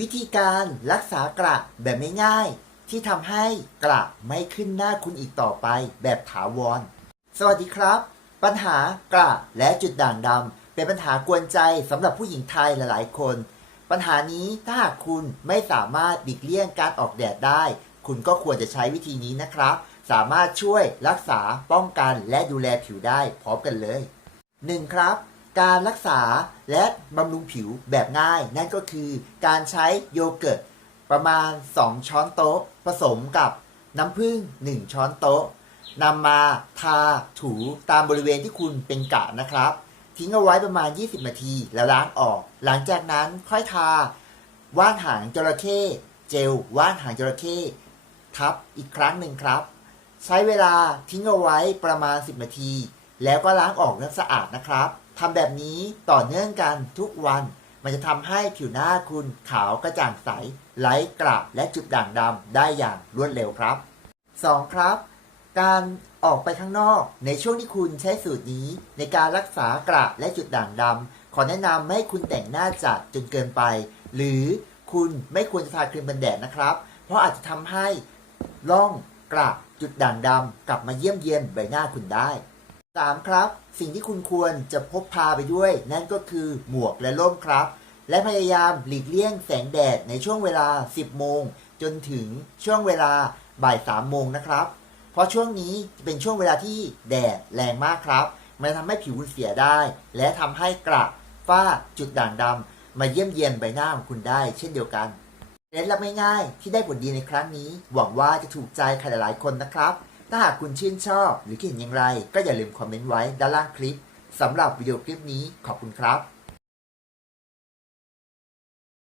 วิธีการรักษากระแบบไม่ง่ายๆที่ทำให้กระไม่ขึ้นหน้าคุณอีกต่อไปแบบถาวร สวัสดีครับ ปัญหากระและจุดด่างดำเป็นปัญหากวนใจสำหรับผู้หญิงไทยหลายๆคน ปัญหานี้ถ้าหากคุณไม่สามารถหลีกเลี่ยงการออกแดดได้ คุณก็ควรจะใช้วิธีนี้นะครับ สามารถช่วยรักษาป้องกันและดูแลผิวได้พร้อมกันเลย 1. ครับ การรักษาและบำรุงผิวแบบง่าย นั่นก็คือการใช้โยเกิร์ตประมาณ 2 ช้อนโต๊ะ ผสมกับน้ำผึ้ง1 ช้อนโต๊ะนำมาทาถูตามบริเวณที่คุณเป็นกะนะครับ ทิ้งเอาไว้ประมาณ 20 นาทีแล้วล้างออก หลังจากนั้นค่อยทา ว่านหางจระเข้เจลว่านหางจระเข้ทับอีกครั้งหนึ่งครับ ใช้เวลาทิ้งเอาไว้ประมาณ 10 นาที แล้วก็ล้างออกน้ำสะอาดนะครับ ทำแบบนี้ต่อเนื่องกันทุกวัน มันจะทำให้ผิวหน้าคุณขาวกระจ่างใส ไร้กระและจุดด่างดำได้อย่างรวดเร็วครับ 2. ครับ การออกไปข้างนอก ในช่วงที่คุณใช้สูตรนี้ ในการรักษากระและจุดด่างดำขอแนะนำไม่ให้คุณแต่งหน้าจัดจนเกินไป หรือคุณไม่ควรจะทาครีมกันแดดนะครับ เพราะอาจจะทำให้ร่องกระจุดด่างดำกลับมาเยี่ยมเยียนใบหน้าคุณได้ 3. ครับ สิ่งที่คุณควรจะพกพาไปด้วย นั่นก็คือหมวกและร่มครับ และพยายามหลีกเลี่ยงแสงแดดในช่วงเวลา 10 โมง จนถึงช่วงเวลาบ่าย3โมงนะครับ เพราะช่วงนี้เป็นช่วงเวลาที่แดดแรงมากครับ มันทำให้ผิวคุณเสียได้ และทำให้กระฝ้าจุดด่างดำมาเยี่ยมเยียนใบหน้าของคุณได้ เช่นเดียวกันเคล็ดลับง่ายๆที่ได้ผลดีในครั้งนี้ หวังว่าจะถูกใจใครหลายๆคนนะครับ ถ้าหากคุณชื่นชอบหรือคิดเห็นอย่างไร ก็อย่าลืมคอมเมนต์ไว้ด้านล่างคลิปสำหรับวิดีโอคลิปนี้ขอบคุณครับ